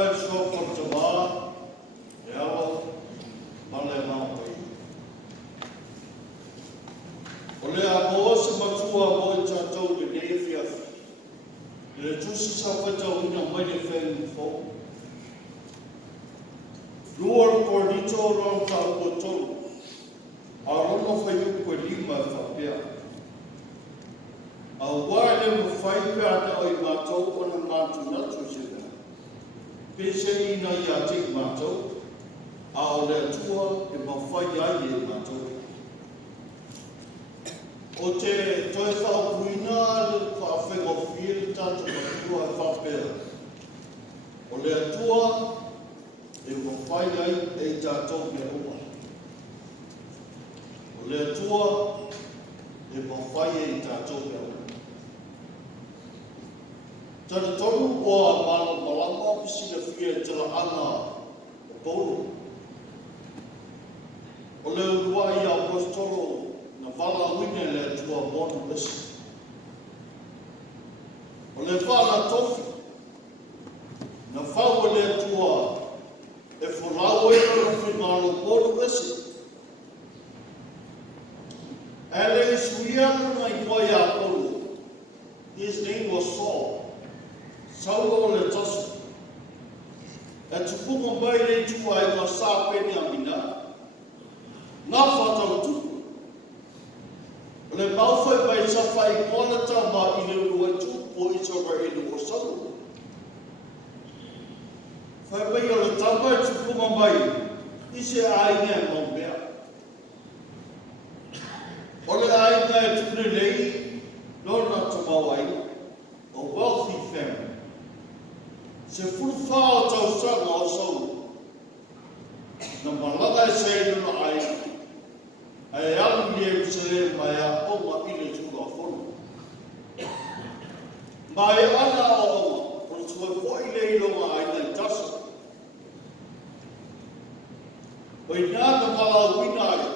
Tāpai so ko te wā, e alo, male maui. O lea mo se matua mo i tātou te nefia. Le tusi sa whetau ina mai le whengu fō. Lua kornito rong tau ko tolu. A rono whai uko lima e whapea. A wāne mo whai pēa te oi mātou o na mātu natu sena. Pese ina i a te mātou. A o lea tua e ma whai ai e mātou. O te toi whaupuina le whawhengo whie le tātou matua e whapea. O lea tua e ma whai ai e tātou me oa. O lea tua e ma whai ai e tātou me oa. Tata tonu o a mana malama pisi le whie tala ana o polo. O lea urua i a apostolo na wala wine le tua monu esi. O le whala tofi, na whaua le tua e whalau e na whingalo monu esi. Ele suiana na i koe a polo. His name was Saul. Saulo le tosu. E tupunga mai le tua e ka sāpeni a mina. Ngā whatau tupu. Le mauwhai mai sa whai monata ma i le rua tupu i tawa i le o Saulo. Whai mai o le tama e tupunga mai i se ainga mau mea. O le ainga e tupune nei lona tamau ai. A wealthy family. Se furufao tau sanga o Saulo. Na malanga e seiruna ai. Ai alu i Jerusalem mai a oma i le tūra whonu. Mai ana o oma, o le tua koi le ilonga ai nei tasa. O i nāna mala wina ai,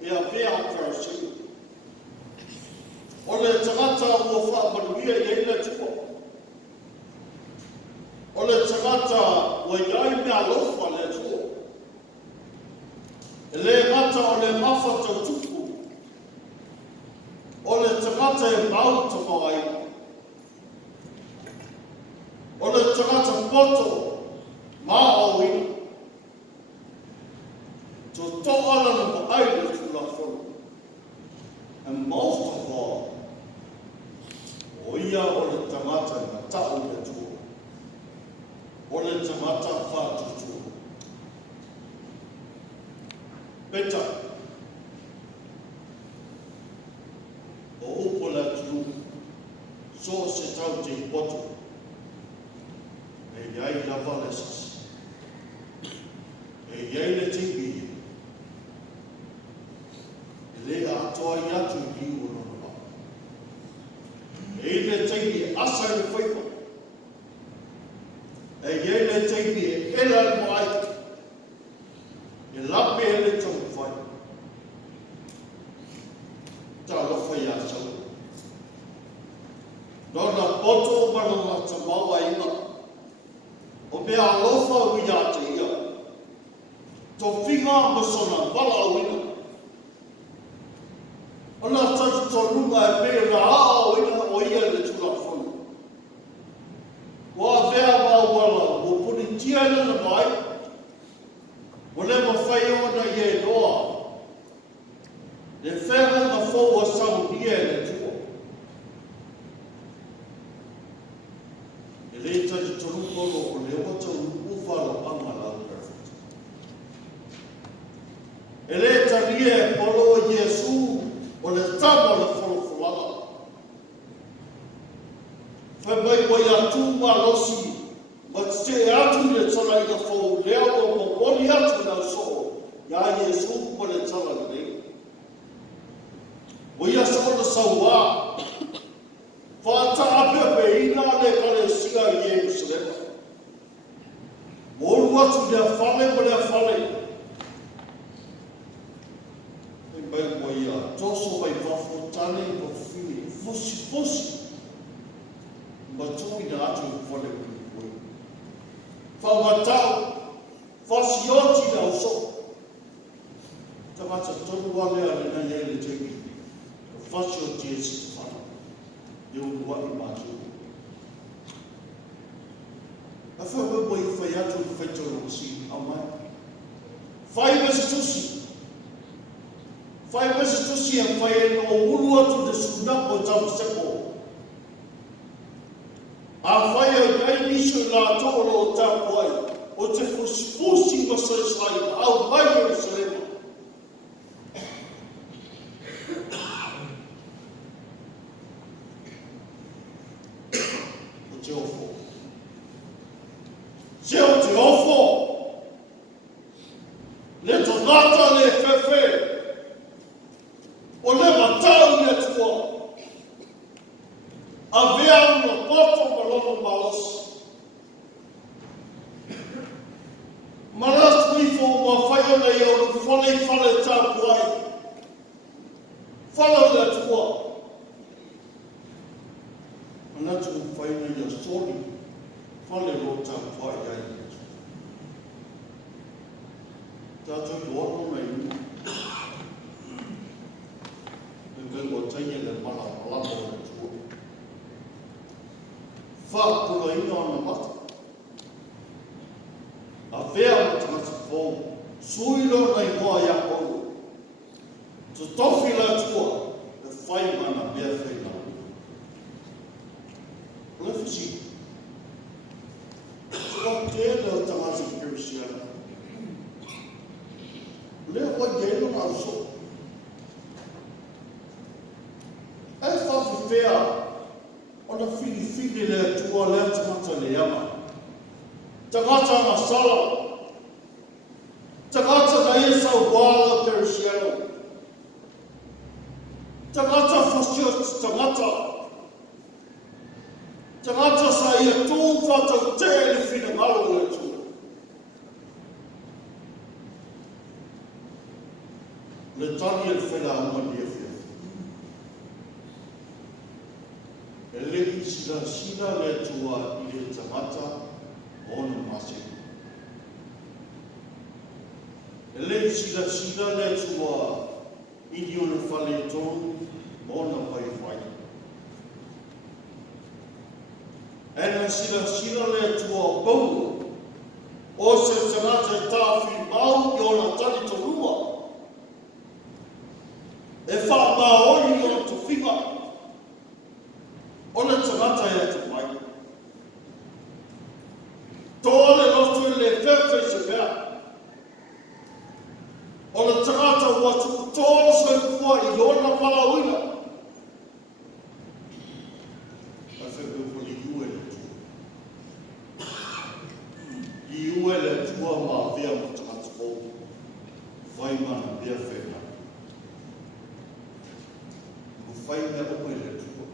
e a pēa karasi. O le tangata ua whaamanuia i eina tua. O le tangata ua iai mea lofa le tua. E le mata o le mafa tau tupu. O le tangata e mau tamo ai. O le tangata poto ma o ina. To to'ala na mo ai le tula whonu. And most of all, o ia o le tangata na tau le tua. O le tangata whātutua. Peta. O upo la tulu. So se tau te poto. E iai lava lesas. E iai le tingi. E le atoa i atu i uronova. E le tingi asa i whaipa. E iai le tingi e ela mo ai. E lape e le tau whai. Ta lofa i a sau. Nona poto marama ta maua ina. O mea lofa ui a te ia. To whinga masona wala au ina. Ona tatu to runga e pere a au ina o ia le tula whanu. Wa vea wala, wo puni tiana na mai. O le mawhai ona i e noa. Le whenga ma fōua sau ni e le tua. E le tari torukolo o le ota ufalo anga lau perfect. E le tari e polo o Jesu o le tama le wholofulanga. Whai mai atu ma losi. Ma te atu le tala i ka whou leo o mo wali atu na so. Ia Jesu ma le tala nei. O ia so na saua. Whata apepe ina le kare singa i Jerusalem. Moru atu lea whale ma lea whale. E mai mo ia toso mai whafotane mo whini. Fosi. Ma tui na atu whale kuri. whamatau, whasioti au so. Tangata tonu wale a rena iei le teki, whasioti e si te whana, e unu waki mātua. A whau e i whai atu i whaitoro o si, au mai. Whai mesi tusi. Whai mesi tusi e whai e no uru atu de sunapo tamu seko. A whai e mai nisu la toro o tamu ai, o te fusi ma sai au mai o Jerusalema. O te ofo. Se o te ofo, le tonata le fefe, o le matau le tua, a vea una poto malono malos. Maras wifo wa whaia nei o whale tāpu ai. Whala le tua. Anatu whaina ia sori, whale ro tāpu ai ai. Tātou i ono nei unu. Ngau o taia le mana palamo le tua. Whakura ina ana mata. A whea o tangata pō, suiro nei hoa ia pō. Tu tofi la tua, e whai mana mea whaina. Lefisi. Tura tēne o tangata Kirisiana. Lea wai gēno ngā uso. E whawhi whea, ona whiri le tua lea tangata le ama. Tangata na sala. Tangata na ia sau wala Kirisiano. Tangata whasiot tangata. Tangata sa ia tō whatau tēle whina ngaro le tua. Le tani e whela hama ni e whia. E lehi sila le tua i le tangata ona masi. E lehi sila le tua i ni ona whale tonu ona pai whai. E na sila le tua pau o se tangata e tāwhi mau i ona tani to rua. E wha maori o tu whiga. O le tangata e atu mai. Tōle lotu e le whewhi se mea. O le tangata ua tu tōle se kua i ona palauina. A whewhi poli iue le tua. I ue le tua ma vea mo tangata pō. Vai mana vea whewhi. Whai mea ope le tua.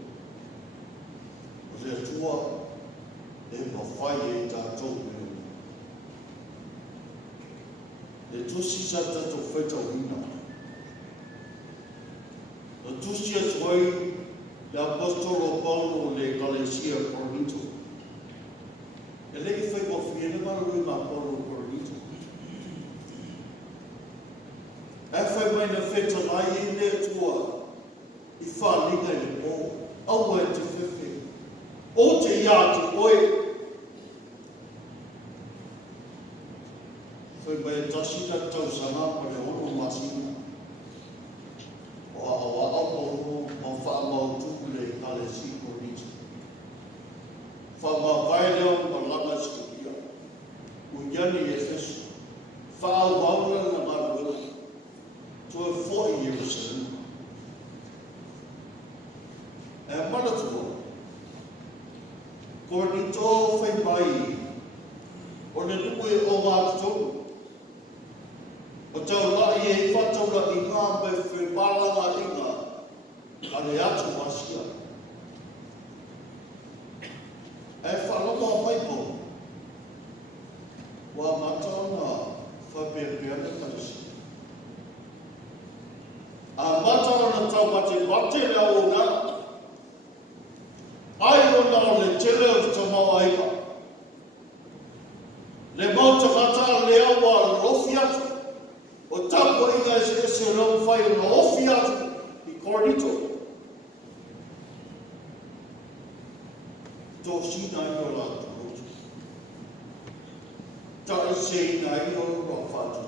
Le tua e ma whai e tātou mea. Le tusi sa tātou whaitau hina. Le tusi atuai le apostolo Paulo le Galesia Korinto. E lei whai wa whiene maru ma Paulo Korinto. E whai mai na wheta lai e le tua. I whalinga i le pō, aua e te whiwhi. O te ia te oe. Whai mai e tasina tau sana pa le ono masina. O awa awa ma wha mau tuku le kale si Korinto. Wha ma vailea ma langa studia. Uiani e fesu. Wha au wauna na maruela. To a 40 years in. E manatua, Korinto whai mai, o ne nue o mātou. O tau lai e whataura i ngā me whi pāranga inga, a le atu masia. E whanoma mai po, wa matauna whapeapeana karisi. A matauna tau mate lea o ngā, ai o nā le tele o te mau aipa. Korito. To si na i o la tu. Ta se na i o lo fa tu.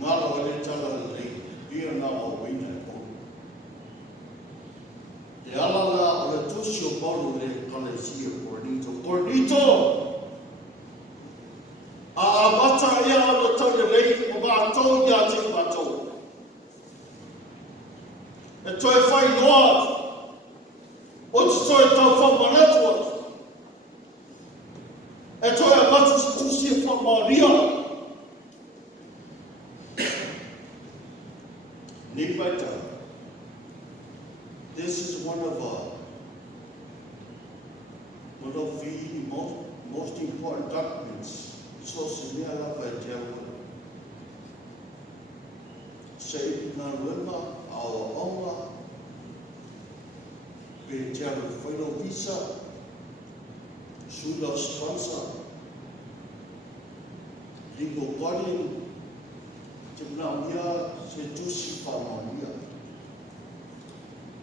Nga lo le tala le ia na o wina ko. Te ala la o le tusi o Paulo le kalesia Korito. Korito! A bata ia o le tau le lei o ba tau ia te ba tau. E toi whai noa. O te toi tau whamanetua. E toi a matu si tusi e whamaria. Nipaita. This is one of the most important documents. So sinela vai tell say na lema ao onga be tell final visa sula sponsor legal guardian timnamia se tusi famania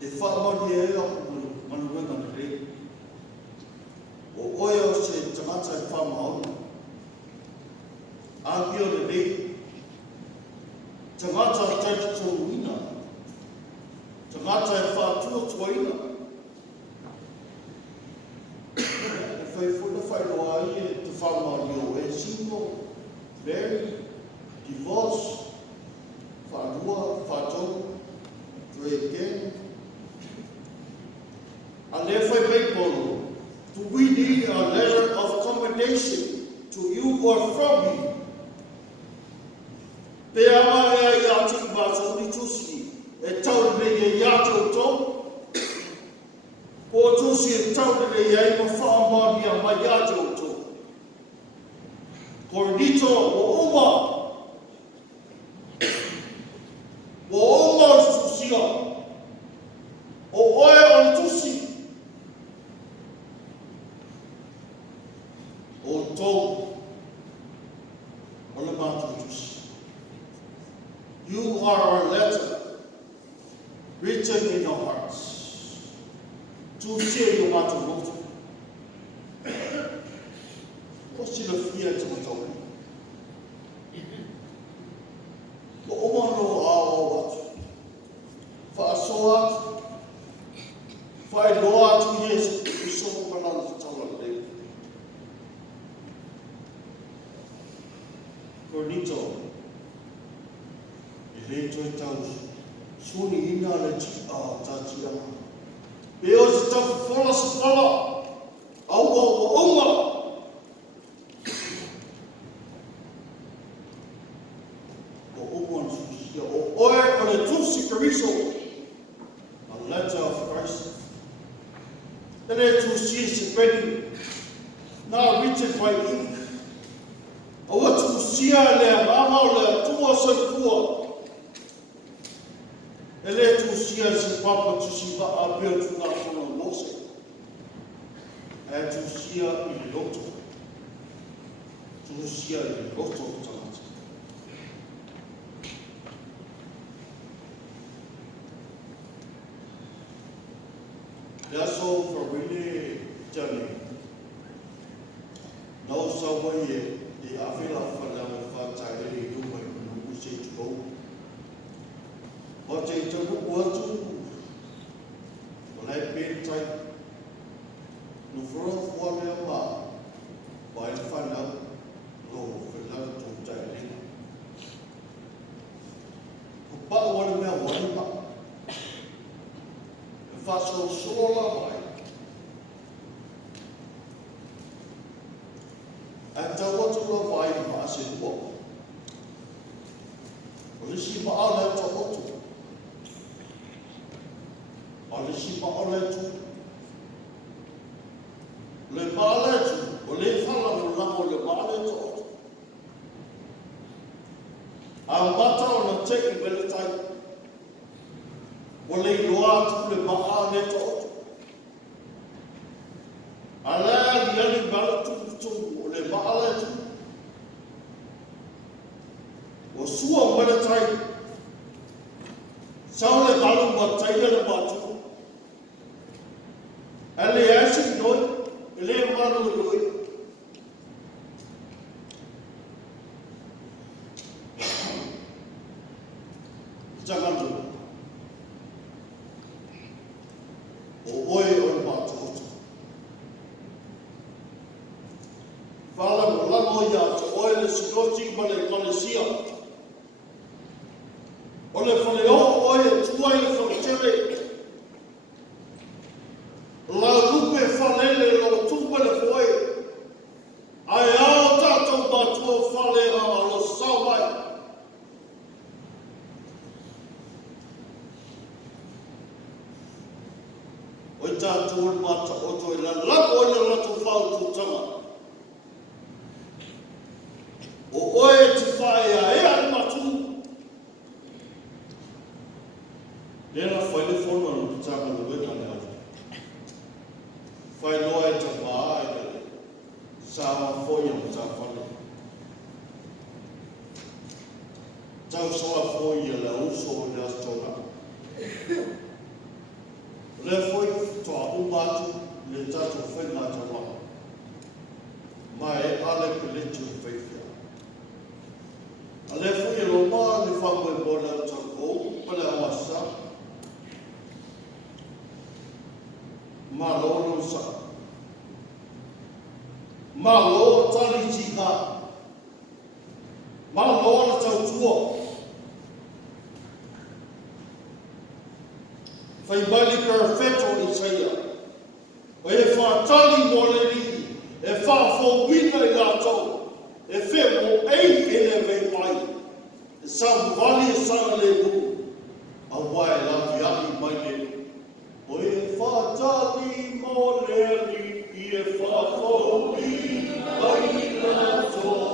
e famania manuenga re o oyo se tamata famania Agio le rei, tangata tata tō wina, tangata e whātua tuaina. E whai funa whainoa i e te whamari o e single, married, divorce, whanua, whātou, tue again. A le whai meipono, do we need a letter of commendation to you or from you? Pe ama e ia tiki mātou ni tusi, e tau ne e ia tau tau. O tusi e tau ne e ia ima whaamani a mai ia tau tau. Kornito o oma. O oma o tusia. O oe o tusi. O tau. O le mātou tusi. You are our letter, written in your hearts, to share your heart of love. What's in the fear to the token? The woman know our what? For a so for a door 2 years, we saw one on the tower day. Cornito. Le toi tau suni ina le tatia. Pe o se tau fola se fola. Au o oma. O oma susia. O oe o le tusi kariso. A letter of Christ. E le tusi se pedi. Now written by ink. O tusia le mama o le tua se kua. Ele tusia se papa tusi va a ver tu na kona mose. E tusia I loto. Tusia I loto tamata. That's all for really journey. No somewhere the afila fala fa tare do mai no se to go. O te tau uatu, o lai pētai, no whora lea mā, wai whanau, no whanau tō tai ringa. Ko pao wale mea wai mā, e whaso sola mai. E tau atu la vai mā se hua. O lisi mā ala e tau atu. O le sipa o le tu. Le male tu. O le whala o lamo le male tu. A mata o na te I wele tai. O le loa tu le male tu. A lea li ali male tu o le male tu. O sua wele tai. Sau le malu ma taia le matu. Ale asi noi, ele malu noi. Jangan tu. Oi o matu. Fala mo la mo ya, oi le sikoti ma le kolesia. Ole fale o oi tuai le fale la lupe falele lo tupe le foi. Ai ao tato batua falera lo sawai. Oi tato mata o toi la lako le tu fau tu tama. O oi tu fai e al matu. Lena foi le forma no tama no wena le au. Fai loa e te paa e sawa foi o ta fale. Tau soa foi e le uso o le astora. Le foi toa umatu le tatu foi na te wā. Mai ale ke le tu whaifia. A le foi e lo maa le whamu e bona ta kou, pale awasa. Ma lolo sa. Ma lo tali tika. Ma lo tau tua. Fai bali perfetto i saia. O e fa tali moleri. E fa fo wina i la tau. E fe mo ei e le vei mai. E sa vali e sa le bu. A wai la viaki mai le. O e fa tali moleri. I e fa fo wina i la tau.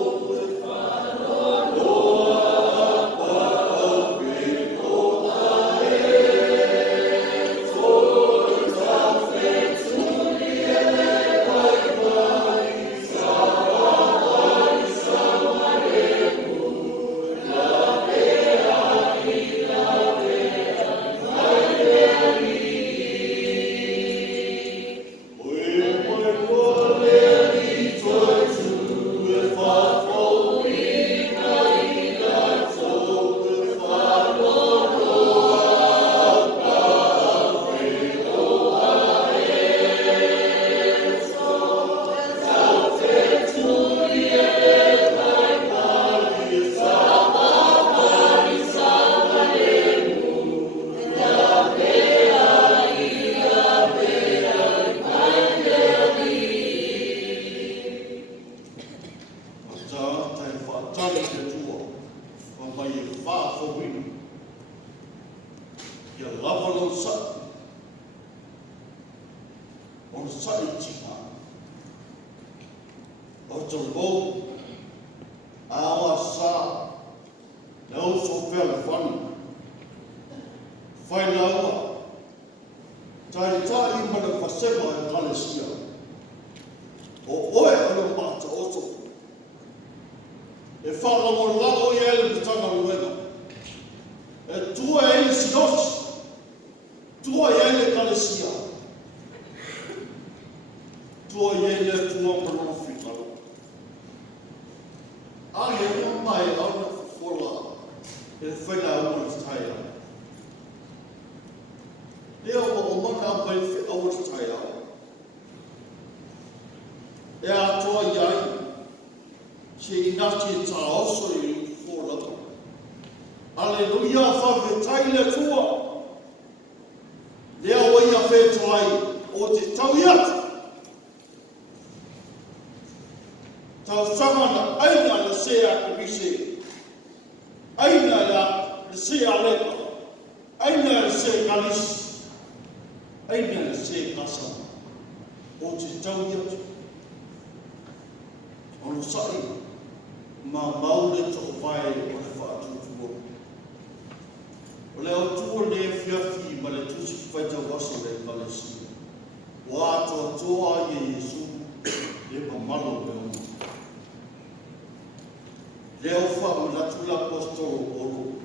Leo fa una tula posto oro.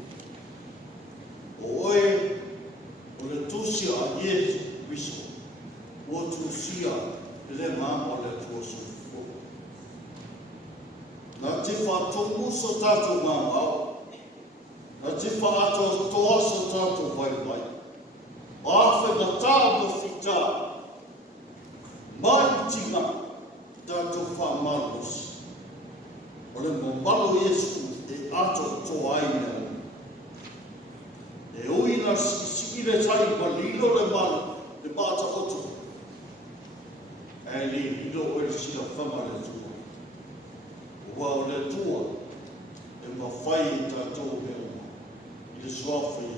Oe Yesu Kristo. O tu sia le mama le tu so. Na te whātongu so tātou māwao. Na te whātou toa so tātou vai. Āwhi na tātou whita. Mai tinga tātou whāmarosi. O le mōmalo Yesu e ato toa ai nea. E uina siki le tai ma lilo le mana le bata oto. E li lilo o le sila whama le tua. Ua o le tua e ma whai tātou mea. I le soafu